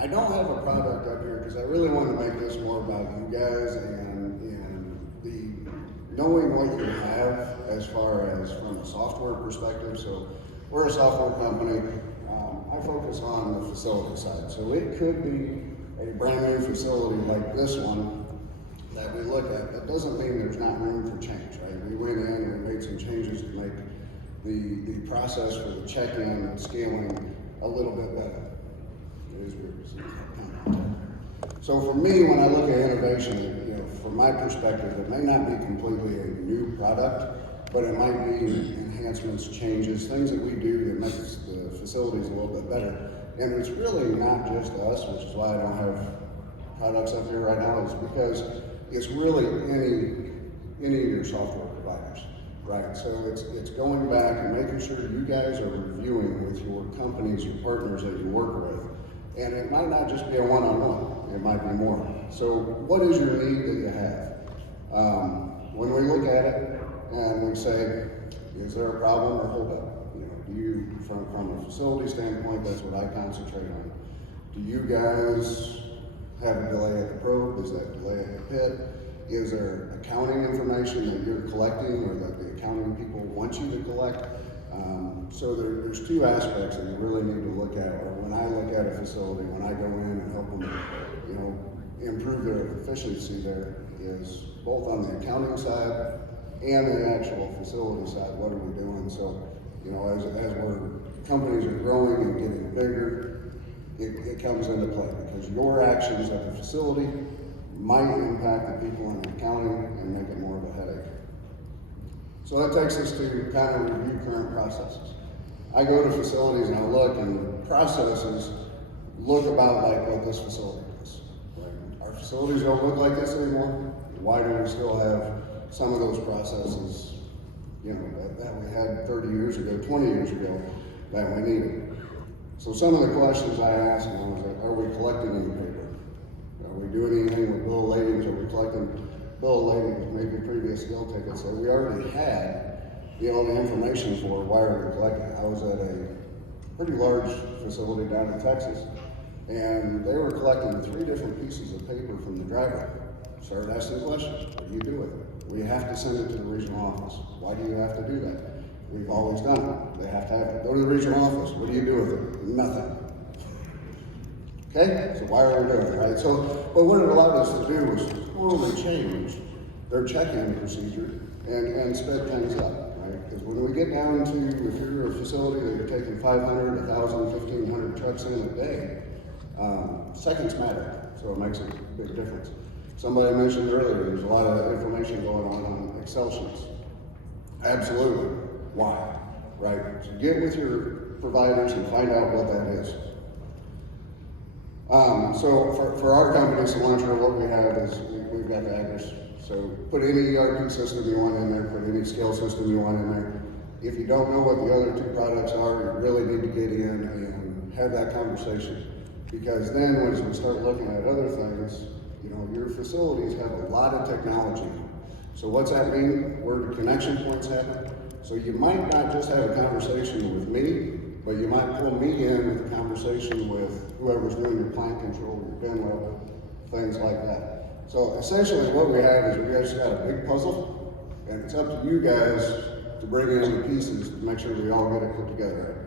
I don't have a product up here because I really want to make this more about you guys and the knowing what you have as far as from a software perspective. So we're a software company. I focus on the facility side. So it could be a brand new facility like this one that we look at. That doesn't mean there's not room for change, right? We went in and made some changes to make the process for the check-in and scaling a little bit better. It is weird to see that. So for me, when I look at innovation, from my perspective, it may not be completely a new product, but it might be enhancements, changes, things that we do that makes the facilities a little bit better. And it's really not just us, which is why I don't have products up here right now, is because it's really any of your software providers, right? So it's going back and making sure you guys are reviewing with your companies, your partners that you work with. And it might not just be a one-on-one, it might be more. So what is your need that you have? When we look at it and we say, is there a problem or hold up? Do you, from a facility standpoint, that's what I concentrate on. Do you guys have a delay at the probe? Is that delay at the pit? Is there accounting information that you're collecting or that the accounting people want you to collect? So there's two aspects that you really need to look at, or when I look at a facility, when I go in and help them, improve their efficiency there, is both on the accounting side and the actual facility side. What are we doing? So, as companies are growing and getting bigger, it comes into play because your actions at the facility might impact the people in accounting and make it more of a headache. So that takes us to kind of review current processes. I go to facilities and I look, and the processes look about like what this facility is. Right? Our facilities don't look like this anymore. Why do we still have some of those processes, that we had 30 years ago, 20 years ago, that we needed? So some of the questions I asked them was, are we collecting any paper? Are we doing anything with bill of ladings? Are we collecting bill of ladings, maybe previous skill tickets that we already had, the information for? Why are we collecting? I was at a pretty large facility down in Texas, and they were collecting 3 different pieces of paper from the driver. Started asking questions. What do you do with it? We have to send it to the regional office. Why do you have to do that? We've always done it. They have to have it. Go to the regional office. What do you do with it? Nothing. Okay? So why are we doing it, right? So, but what it allowed us to do was totally change their check-in procedure and sped things up, right? Because when we get down to, if you're a facility that you're taking 500, 1,000, 1,500 trucks in a day, seconds matter. So it makes a big difference. Somebody mentioned earlier, there's a lot of information going on Excel sheets. Absolutely. Why? Right? So get with your providers and find out what that is. So for our company, Solentra, what we have is we've got the address. So put any ERP system you want in there, put any scale system you want in there. If you don't know what the other 2 products are, you really need to get in and have that conversation. Because then once we start looking at other things, your facilities have a lot of technology. So what's that mean? Where do connection points happen? So you might not just have a conversation with me, but you might pull me in with a conversation with whoever's doing your plant control, your bin level, things like that. So essentially what we have is we just got a big puzzle, and it's up to you guys to bring in the pieces to make sure we all get it put together.